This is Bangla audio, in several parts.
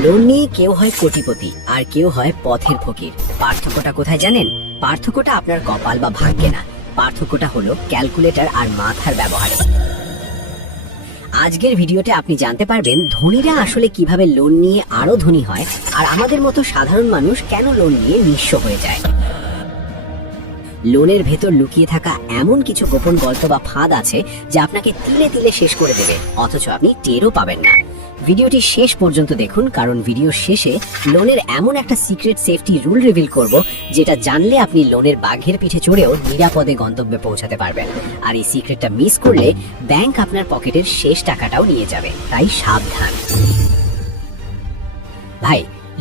লোন নিয়ে কেউ হয় কোটিপতি আর কেউ হয় পথের ফকির। পার্থক্যটা কোথায় জানেন? পার্থক্যটা আপনার কপাল বা ভাগ্যে না, পার্থক্যটা হলো ক্যালকুলেটর আর মাথার ব্যবহারে। আজকের ভিডিওতে আপনি জানতে পারবেন ধনীরা আসলে কিভাবে লোন নিয়ে আরো ধনী হয়, আর আমাদের মতো সাধারণ মানুষ কেন লোন নিয়ে নিঃস্ব হয়ে যায়। লোনের ভেতর লুকিয়ে থাকা এমন কিছু গোপন গল্প বা ফাঁদ আছে যা আপনাকে তিলে তিলে শেষ করে দেবে, অথচ আপনি টেরও পাবেন না। ভিডিওটি শেষ পর্যন্ত দেখুন, কারণ ভিডিওর শেষে লোনের এমন একটা সিক্রেট সেফটি রুল রিভিল করব যেটা জানলে আপনি লোনের বাঘের পিঠে চড়েও নিরাপদে গন্তব্যে পৌঁছাতে পারবেন। আর এই সিক্রেটটা মিস করলে ব্যাংক আপনার পকেটের শেষ টাকাটাও নিয়ে যাবে, তাই সাবধান। ভাই,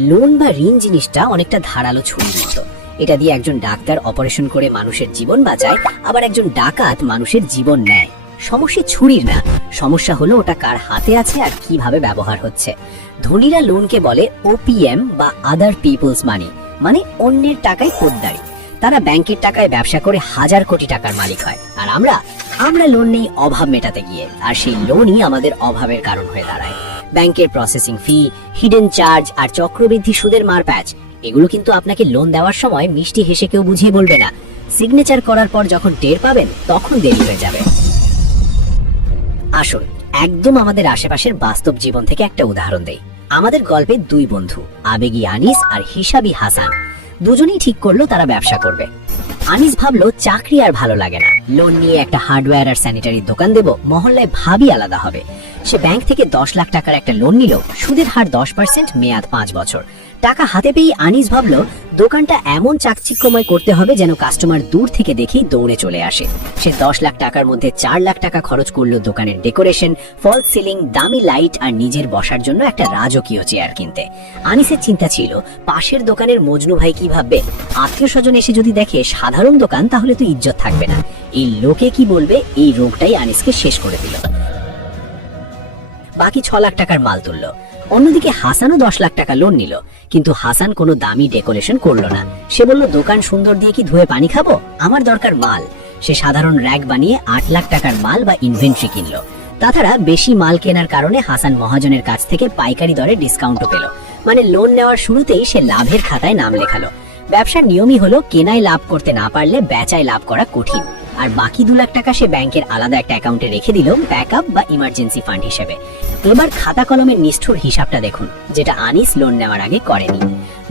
লোন বা ঋণ জিনিসটা অনেকটা ধারালো ছুরির মতো। এটা দিয়ে একজন ডাক্তার অপারেশন করে মানুষের জীবন বাঁচায়, আবার একজন ডাকাত মানুষের জীবন নেয়। সমস্যা ছুরির না, সমস্যা হলো ওটা কার হাতে আছে আর কিভাবে ব্যবহার হচ্ছে। ধনীরা লোনকে বলে ওপিএম বা আদার পিপলস মানি, মানে অন্যের টাকায় পোদ্দারি। তারা ব্যাংকের টাকায় ব্যবসা করে হাজার কোটি টাকার মালিক হয়, আর আমরা লোন নেই অভাব মেটাতে গিয়ে, আর সেই লোনই আমাদের অভাবের কারণ হয়ে দাঁড়ায়। ব্যাংকের প্রসেসিং ফি, হিডেন চার্জ আর চক্রবৃদ্ধি সুদের মারপ্যাচ, এগুলো কিন্তু আপনাকে লোন দেওয়ার সময় মিষ্টি হেসে কেউ বুঝিয়ে বলবে না। সিগনেচার করার পর যখন টের পাবেন তখন দেরি হয়ে যাবে। আসুন একদম আমাদের আশেপাশের বাস্তব জীবন থেকে একটা উদাহরণ দেই। আমাদের গল্পে দুই বন্ধু, আবেগী আনিস আর হিসাবী হাসান, দুজনেই ঠিক করলো তারা ব্যবসা করবে। আনিস ভাবলো চাকরি আর ভালো লাগে না, লোন নিয়ে একটা হার্ডওয়্যার আর স্যানিটারির দোকান দেব, মহল্লায় ভাবই আলাদা হবে। সে ব্যাংক থেকে 10 লাখ টাকার একটা লোন নিল, সুদের হার 10%, মেয়াদ 5 বছর। টাকা হাতে পেয়ে আনিস ভাবলো দোকানটা এমন চাকচিক্যময় করতে হবে যেন কাস্টমার দূর থেকে দেখেই দৌড়ে চলে আসে। সে 10 লাখ টাকার মধ্যে 4 লাখ টাকা খরচ করলো দোকানের ডেকোরেশন, ফলস সিলিং, দামি লাইট আর নিজের বসার জন্য একটা রাজকীয় চেয়ার কিনতে। আনিসের চিন্তা ছিল পাশের দোকানের মজনু ভাই কি ভাববে, আত্মীয় স্বজন এসে যদি দেখে সাধারণ দোকান তাহলে তো ইজ্জত থাকবে না। এই লোকে কি বলবে, এই রোগটাই আনিসকে শেষ করে দিল। বাকি 6 লাখ টাকার মাল তুললো। অন্যদিকে হাসানও 10 লাখ টাকা লোন নিল, কিন্তু হাসান কোনো দামি ডেকোরেশন করলো না। সে বলল দোকান সুন্দর দিয়ে কি ধুয়ে পানি খাবো, আমার দরকার মাল। সে সাধারণ র‍্যাক বানিয়ে 8 লাখ টাকার মাল বা ইনভেন্টরি কিনলো। তাছাড়া বেশি মাল কেনার কারণে হাসান মহাজনের কাছ থেকে পাইকারি দরে ডিসকাউন্টও পেল, মানে লোন নেওয়ার শুরুতেই সে লাভের খাতায় নাম লেখালো। ব্যবসার নিয়মই হলো কেনায় লাভ করতে না পারলে বেচায় লাভ করা কঠিন। আর বাকি 2 লাখ টাকা সে ব্যাংকের আলাদা একটা অ্যাকাউন্টে রেখে দিল, ব্যাকআপ বা ইমার্জেন্সি ফান্ড হিসেবে। এবার খাতা কলমের নিষ্ঠুর হিসাবটা দেখুন, যেটা আনিস লোন নেওয়ার আগে করেনি।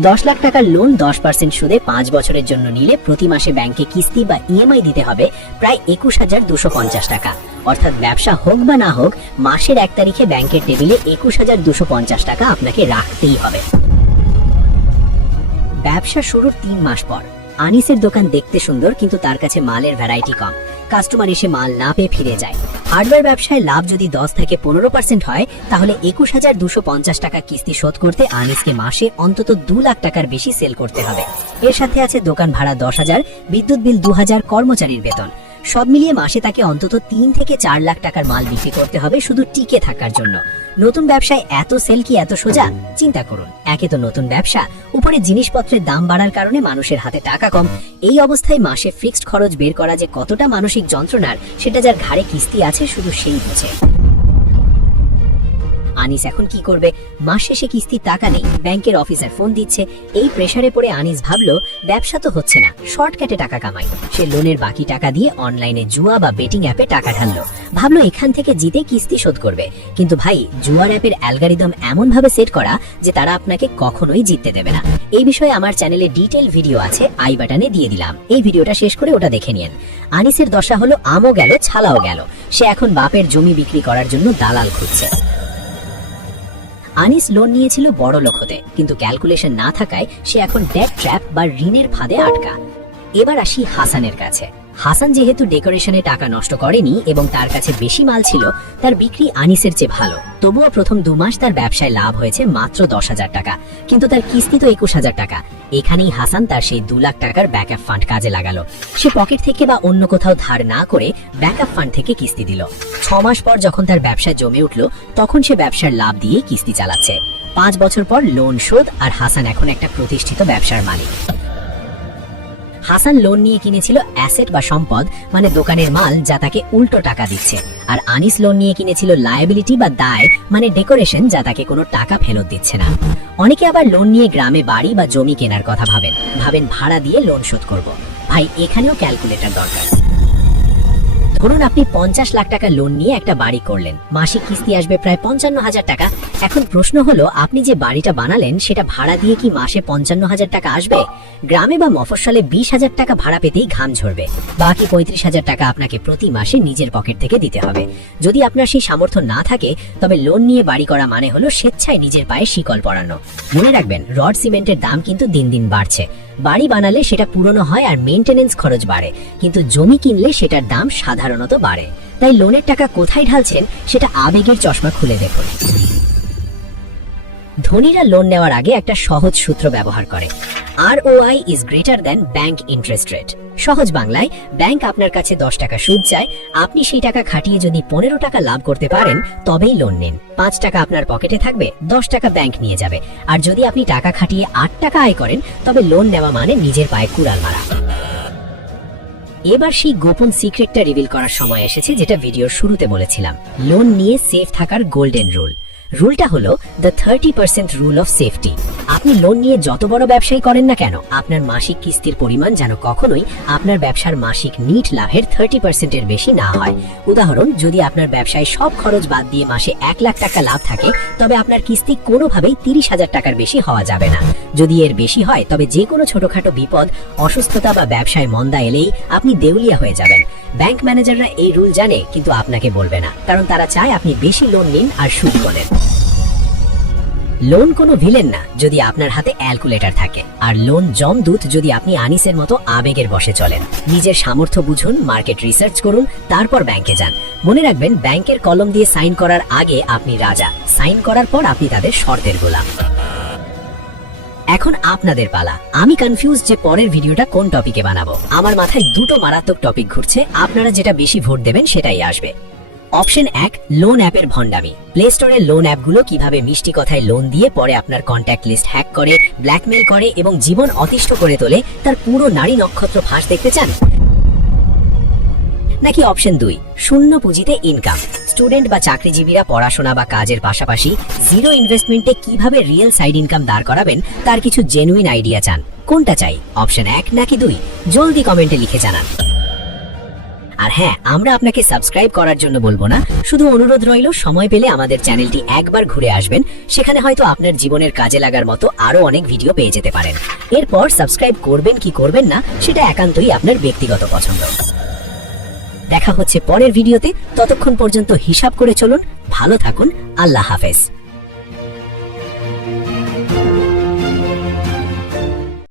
10 লাখ টাকার লোন 10% সুদে 5 বছরের জন্য নিলে প্রতি মাসে ব্যাংকে কিস্তি বা ইএমআই দিতে হবে প্রায় 21,250 টাকা। অর্থাৎ ব্যবসা হোক বা না হোক, মাসের 1 তারিখে ব্যাংকের টেবিলে 21,250 টাকা আপনাকে রাখতেই হবে। ব্যবসা শুরুর 3 মাস পর আনিসের দোকান দেখতে সুন্দর, কিন্তু তার কাছে মালের ভ্যারাইটি কম। কাস্টমার এসে মাল না পেয়ে ফিরে যায়। হার্ডওয়্যার ব্যবসায় লাভ যদি 10 থেকে 15% হয়, তাহলে 21,250 টাকা কিস্তি শোধ করতে আনিসকে মাসে অন্তত 2 লাখ টাকার বেশি সেল করতে হবে। এর সাথে আছে দোকান ভাড়া 10,000, বিদ্যুৎ বিল 2,000, কর্মচারীর বেতন। সব মিলিয়ে মাসে তাকে অন্তত 3 থেকে 4 লাখ টাকার মাল বিক্রি করতে হবে শুধু টিকে থাকার জন্য। নতুন ব্যবসায় এত সেল কি এত সোজা? চিন্তা করুন, একে তো নতুন ব্যবসা, উপরে জিনিসপত্রের দাম বাড়ার কারণে মানুষের হাতে টাকা কম। এই অবস্থায় মাসে ফিক্সড খরচ বের করা যে কতটা মানসিক যন্ত্রণার, সেটা যার ঘাড়ে কিস্তি আছে শুধু সেই বোঝে। আনিস এখন কি করবে? মাস শেষে কিস্তির টাকা নেই, ব্যাংকের অফিসার ফোন দিচ্ছে। এই প্রেসারে পড়ে আনিস ভাবলো ব্যবসা তো হচ্ছে না, শর্টকাটে টাকা কামাই। সে লোনের বাকি টাকা দিয়ে অনলাইনে জুয়া বা বেটিং অ্যাপে টাকা ঢাললো, ভাবলো এখান থেকে জিতে কিস্তি শোধ করবে। কিন্তু ভাই, জুয়ার অ্যাপের অ্যালগরিদম এমন ভাবে সেট করা যে তারা আপনাকে কখনোই জিততে দেবে না। এই বিষয়ে আমার চ্যানেলে ডিটেইল ভিডিও আছে, আই বাটনে দিয়ে দিলাম। এই ভিডিওটা শেষ করে ওটা দেখে নিন। আনিসের দশা হলো আমও গেল ছালাও গেল। সে এখন বাপের জমি বিক্রি করার জন্য দালাল খুঁজছে। আনিস লোন নিয়েছিল বড় লোক হতে, কিন্তু ক্যালকুলেশন না থাকায় সে এখন ডেট ট্র্যাপ বা ঋণের ফাঁদে আটকা। এবার আসি হাসানের কাছে। হাসান যেহেতু ডেকোরেশনে টাকা নষ্ট করেনি এবং তার কাছে বেশি মাল ছিল, তার বিক্রি আনিসের চেয়ে ভালো। তবুও প্রথম 2 মাস তার ব্যবসায় লাভ হয়েছে মাত্র 10,000 টাকা, কিন্তু তার কিস্তি তো 21,000 টাকা। এখানেই হাসান তার সেই 2 লাখ টাকার ব্যাকআপ ফান্ড কাজে লাগালো। সে পকেট থেকে বা অন্য কোথাও ধার না করে ব্যাকআপ ফান্ড থেকে কিস্তি দিল। 6 মাস পর যখন তার ব্যবসা জমে উঠল, তখন সে ব্যবসার লাভ দিয়ে কিস্তি চালাচ্ছে। 5 বছর পর লোন শোধ, আর হাসান এখন একটা প্রতিষ্ঠিত ব্যবসার মালিক। হাসান লোন নিয়ে কিনেছিল অ্যাসেট বা সম্পদ, মানে দোকানের মাল, যা তাকে উল্টো টাকা দিচ্ছে। আর আনিস লোন নিয়ে কিনেছিল লায়াবিলিটি বা দায়, মানে ডেকোরেশন, যা তাকে কোনো টাকা ফেরত দিচ্ছে না। অনেকে আবার লোন নিয়ে গ্রামে বাড়ি বা জমি কেনার কথা ভাবেন ভাড়া দিয়ে লোন শোধ করব। ভাই, এখানেও ক্যালকুলেটর দরকার। ধরুন আপনি 50 লাখ টাকা লোন নিয়ে একটা বাড়ি করলেন, মাসিক কিস্তি আসবে প্রায় 55,000 টাকা। এখন প্রশ্ন হলো, আপনি যে বাড়িটা বানালেন সেটা ভাড়া দিয়ে কি মাসে 55,000 টাকা আসবে? গ্রামে বা মফস্বলে 20,000 টাকা ভাড়া পেতেই ঘাম ঝরবে। বাকি 35,000 টাকা আপনাকে প্রতি মাসে নিজের পকেট থেকে দিতে হবে। যদি আপনার সেই সামর্থ্য না থাকে, তবে লোন নিয়ে বাড়ি করা মানে হলো স্বেচ্ছায় নিজের পায়ে শিকল পরানো। মনে রাখবেন, রড সিমেন্টের দাম কিন্তু দিন দিন বাড়ছে। বাড়ি বানালে সেটা পুরনো হয় আর মেইনটেনেন্স খরচ বাড়ে, কিন্তু জমি কিনলে সেটার দাম সাধারণত বাড়ে। তাই লোনের টাকা কোথায় ঢালছেন সেটা আবেগের চশমা খুলে দেখুন। ধনীরা লোন নেওয়ার আগে একটা সহজ সূত্র ব্যবহার করে, ROI is greater than bank interest rate. সহজ বাংলায়, ব্যাংক আপনার কাছে 10 টাকা সুদ চায়, আপনি সেই টাকা খাটিয়ে যদি 15 টাকা লাভ করতে পারেন তবেই লোন নিন। 5 টাকা আপনার পকেটে থাকবে, 10 টাকা ব্যাংক নিয়ে যাবে। আর যদি আপনি টাকা খাটিয়ে 8 টাকা আয় করেন, তবে লোন নেওয়া মানে নিজের পায়ে কুড়াল মারা। এবার সেই গোপন সিক্রেটটা রিভিল করার সময় এসেছে, যেটা ভিডিওর শুরুতে বলেছিলাম। লোন নিয়ে সেফ থাকার গোল্ডেন রুলটা হলো দ্য 30% রুল অফ সেফটি। আপনি লোন নিয়ে যত বড় ব্যবসাই করেন না কেন, আপনার মাসিক কিস্তির পরিমাণ যেন কখনোই আপনার ব্যবসার মাসিক নিট লাভের 30%-এর বেশি না হয়। উদাহরণ, যদি আপনার ব্যবসায় সব খরচ বাদ দিয়ে মাসে 1 লাখ টাকা লাভ থাকে, তবে আপনার কিস্তি কোনোভাবেই 30,000 টাকার বেশি হওয়া যাবে না। যদি এর বেশি হয়, তবে যে কোনো ছোটখাটো বিপদ, অসুস্থতা বা ব্যবসায় মন্দা এলেই আপনি দেউলিয়া হয়ে যাবেন। ব্যাংক ম্যানেজাররা এই রুল জানে, কিন্তু আপনাকে বলবে না, কারণ তারা চায় আপনি বেশি লোন নিন আর সুদ করেন। লোন কোনো ভিলেন না যদি আপনার হাতে ক্যালকুলেটর থাকে, আর লোন জমদূত যদি আপনি আনিসের মতো আবেগের বশে চলেন। নিজের সামর্থ্য বুঝুন, মার্কেট রিসার্চ করুন, তারপর ব্যাংকে যান। মনে রাখবেন, ব্যাংকের কলম দিয়ে সাইন করার আগে আপনি রাজা, সাইন করার পর আপনি তাদের শর্তের গোলাম। এখন আপনাদের পালা। আমি কনফিউজ যে পরের ভিডিওটা কোন টপিকে বানাবো। আমার মাথায় দুটো মারাত্মক টপিক ঘুরছে, আপনারা যেটা বেশি ভোট দেবেন সেটাই আসবে। অপশন 1, লোন অ্যাপের ভণ্ডামি। প্লে স্টোরে লোন অ্যাপগুলো কিভাবে মিষ্টি কথায় লোন দিয়ে পরে আপনার কন্ট্যাক্ট লিস্ট হ্যাক করে, ব্ল্যাকমেল করে এবং জীবন অতিষ্ঠ করে তোলে, তার পুরো নারী নক্ষত্র ফাঁস দেখতে চান? নাকি অপশন 2, শূন্য পুঁজিতে ইনকাম। স্টুডেন্ট বা চাকরিজীবীরা পড়াশোনা বা কাজের পাশাপাশি জিরো ইনভেস্টমেন্টে কিভাবে রিয়েল সাইড ইনকাম দাঁড় করাবেন তার কিছু জেনুইন আইডিয়া চান? কোনটা চাই, অপশন 1 নাকি 2? জলদি কমেন্টে লিখে জানান। আর হ্যাঁ, আমরা আপনাকে সাবস্ক্রাইব করার জন্য বলবো না, শুধু অনুরোধ রইল, সময় পেলে আমাদের চ্যানেলটি একবার ঘুরে আসবেন। সেখানে হয়তো আপনার জীবনের কাজে লাগার মতো আরো অনেক ভিডিও পেয়ে যেতে পারেন। এরপর সাবস্ক্রাইব করবেন কি করবেন না সেটা একান্তই আপনার ব্যক্তিগত পছন্দ। দেখা হচ্ছে পরের ভিডিওতে। ততক্ষণ পর্যন্ত হিসাব করে চলুন, ভালো থাকুন, আল্লাহ হাফেজ।